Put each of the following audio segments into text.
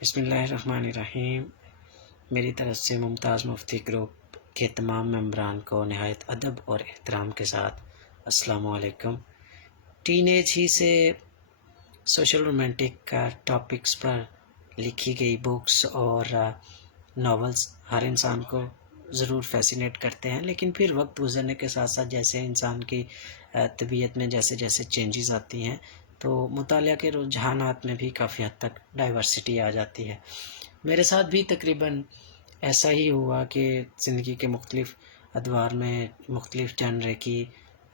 بسم اللہ الرحمن الرحیم۔ میری طرف سے ممتاز مفتی گروپ کے تمام ممبران کو نہایت ادب اور احترام کے ساتھ السلام علیکم۔ ٹین ایج ہی سے سوشل رومانٹک کا ٹاپکس پر لکھی گئی بکس اور ناولز ہر انسان کو ضرور فیسینیٹ کرتے ہیں، لیکن پھر وقت گزرنے کے ساتھ ساتھ جیسے انسان کی طبیعت میں جیسے جیسے چینجز آتی ہیں تو مطالعہ کے رجحانات میں بھی کافی حد تک ڈائیورسٹی آ جاتی ہے۔ میرے ساتھ بھی تقریباً ایسا ہی ہوا کہ زندگی کے مختلف ادوار میں مختلف جانرے کی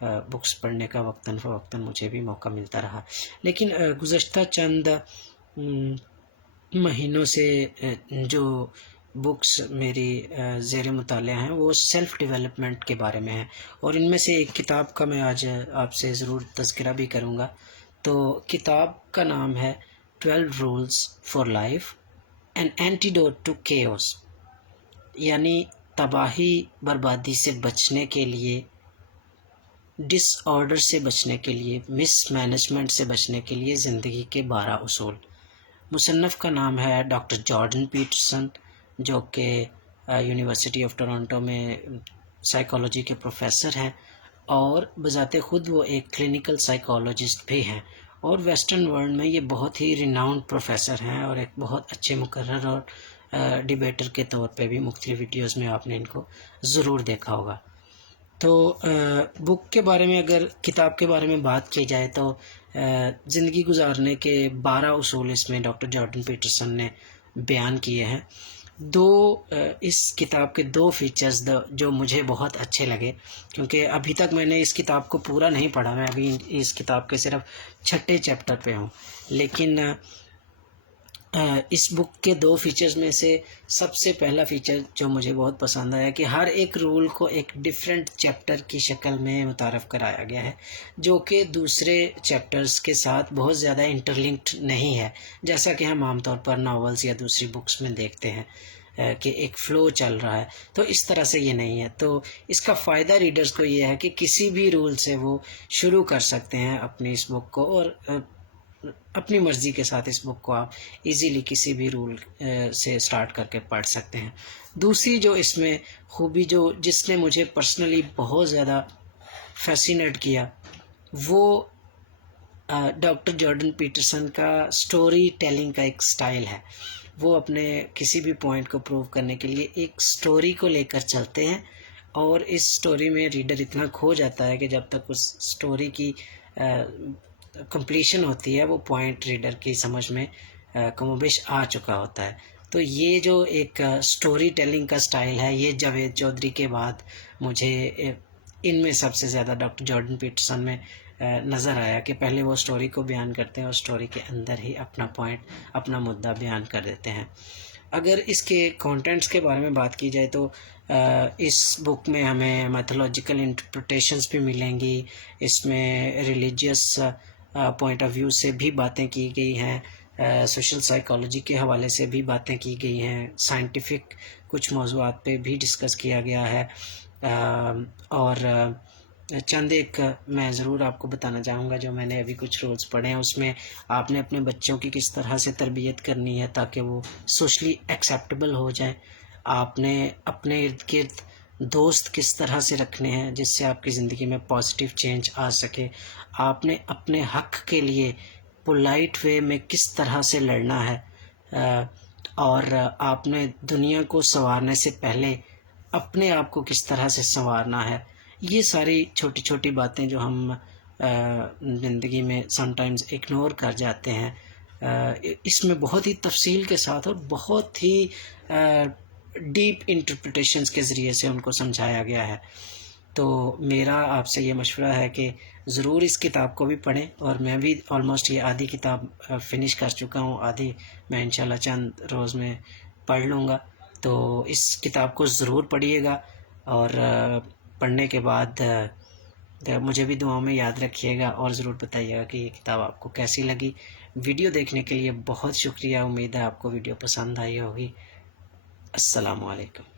بکس پڑھنے کا وقتاً فوقتاً مجھے بھی موقع ملتا رہا، لیکن گزشتہ چند مہینوں سے جو بکس میری زیر مطالعہ ہیں وہ سیلف ڈیولپمنٹ کے بارے میں ہیں، اور ان میں سے ایک کتاب کا میں آج آپ سے ضرور تذکرہ بھی کروں گا۔ تو کتاب کا نام ہے 12 rules for life an antidote to chaos, یعنی تباہی بربادی سے بچنے کے لیے، ڈس آرڈر سے بچنے کے لیے، مس مینجمنٹ سے بچنے کے لیے زندگی کے 12 اصول۔ مصنف کا نام ہے ڈاکٹر جارڈن پیٹرسن، جو کہ یونیورسٹی آف ٹورنٹو میں سائیکالوجی کے پروفیسر ہیں، اور بذات خود وہ ایک کلینکل سائیکالوجسٹ بھی ہیں، اور ویسٹرن ورلڈ میں یہ بہت ہی ریناؤنڈ پروفیسر ہیں اور ایک بہت اچھے مقرر اور ڈیبیٹر کے طور پہ بھی مختلف ویڈیوز میں آپ نے ان کو ضرور دیکھا ہوگا۔ تو بک کے بارے میں، اگر کتاب کے بارے میں بات کی جائے تو زندگی گزارنے کے 12 اصول اس میں ڈاکٹر جارڈن پیٹرسن نے بیان کیے ہیں۔ اس کتاب کے 2 فیچرز جو مجھے بہت اچھے لگے، کیونکہ ابھی تک میں نے اس کتاب کو پورا نہیں پڑھا، میں ابھی اس کتاب کے صرف 6 چیپٹر پہ ہوں، لیکن اس بک کے 2 فیچرز میں سے سب سے پہلا فیچر جو مجھے بہت پسند آیا کہ ہر ایک رول کو ایک ڈیفرنٹ چیپٹر کی شکل میں متعارف کرایا گیا ہے، جو کہ دوسرے چیپٹرز کے ساتھ بہت زیادہ انٹرلنکڈ نہیں ہے، جیسا کہ ہم عام طور پر ناولز یا دوسری بکس میں دیکھتے ہیں کہ ایک فلو چل رہا ہے، تو اس طرح سے یہ نہیں ہے۔ تو اس کا فائدہ ریڈرز کو یہ ہے کہ کسی بھی رول سے وہ شروع کر سکتے ہیں اپنی اس بک کو، اور اپنی مرضی کے ساتھ اس بک کو آپ ایزیلی کسی بھی رول سے سٹارٹ کر کے پڑھ سکتے ہیں۔ دوسری جو اس میں خوبی جس نے مجھے پرسنلی بہت زیادہ فیسینیٹ کیا، وہ ڈاکٹر جارڈن پیٹرسن کا سٹوری ٹیلنگ کا ایک سٹائل ہے۔ وہ اپنے کسی بھی پوائنٹ کو پروو کرنے کے لیے ایک سٹوری کو لے کر چلتے ہیں، اور اس سٹوری میں ریڈر اتنا کھو جاتا ہے کہ جب تک اس سٹوری کی کمپلیشن ہوتی ہے وہ پوائنٹ ریڈر کی سمجھ میں کم و بیش آ چکا ہوتا ہے۔ تو یہ جو ایک سٹوری ٹیلنگ کا سٹائل ہے، یہ جاوید چودھری کے بعد مجھے ان میں سب سے زیادہ ڈاکٹر جارڈن پیٹرسن میں نظر آیا کہ پہلے وہ سٹوری کو بیان کرتے ہیں اور سٹوری کے اندر ہی اپنا پوائنٹ، اپنا مدعا بیان کر دیتے ہیں۔ اگر اس کے کانٹینٹس کے بارے میں بات کی جائے تو اس بک میں ہمیں میتھولوجیکل انٹرپریٹیشنز بھی ملیں گی، اس میں ریلیجیس پوائنٹ آف ویو سے بھی باتیں کی گئی ہیں، سوشل سائیکالوجی کے حوالے سے بھی باتیں کی گئی ہیں، سائنٹیفک کچھ موضوعات پہ بھی ڈسکس کیا گیا ہے، اور چند ایک میں ضرور آپ کو بتانا چاہوں گا جو میں نے ابھی کچھ رولز پڑھے ہیں۔ اس میں آپ نے اپنے بچوں کی کس طرح سے تربیت کرنی ہے تاکہ وہ سوشلی ایکسیپٹیبل ہو جائیں، آپ نے اپنے ارد گرد دوست کس طرح سے رکھنے ہیں جس سے آپ کی زندگی میں پازیٹیو چینج آ سکے، آپ نے اپنے حق کے لیے پولائٹ وے میں کس طرح سے لڑنا ہے، اور آپ نے دنیا کو سنوارنے سے پہلے اپنے آپ کو کس طرح سے سنوارنا ہے۔ یہ ساری چھوٹی چھوٹی باتیں جو ہم زندگی میں سم ٹائمز اگنور کر جاتے ہیں، اس میں بہت ہی تفصیل کے ساتھ اور بہت ہی ڈیپ انٹرپریٹیشنز کے ذریعے سے ان کو سمجھایا گیا ہے۔ تو میرا آپ سے یہ مشورہ ہے کہ ضرور اس کتاب کو بھی پڑھیں، اور میں بھی آلموسٹ یہ آدھی کتاب فنش کر چکا ہوں، آدھی میں انشاءاللہ چند روز میں پڑھ لوں گا۔ تو اس کتاب کو ضرور پڑھیے گا، اور پڑھنے کے بعد مجھے بھی دعاؤں میں یاد رکھیے گا، اور ضرور بتائیے گا کہ یہ کتاب آپ کو کیسی لگی۔ ویڈیو دیکھنے کے لیے بہت شکریہ، امید ہے آپ کو ویڈیو پسند آئی ہوگی۔ السلام علیکم۔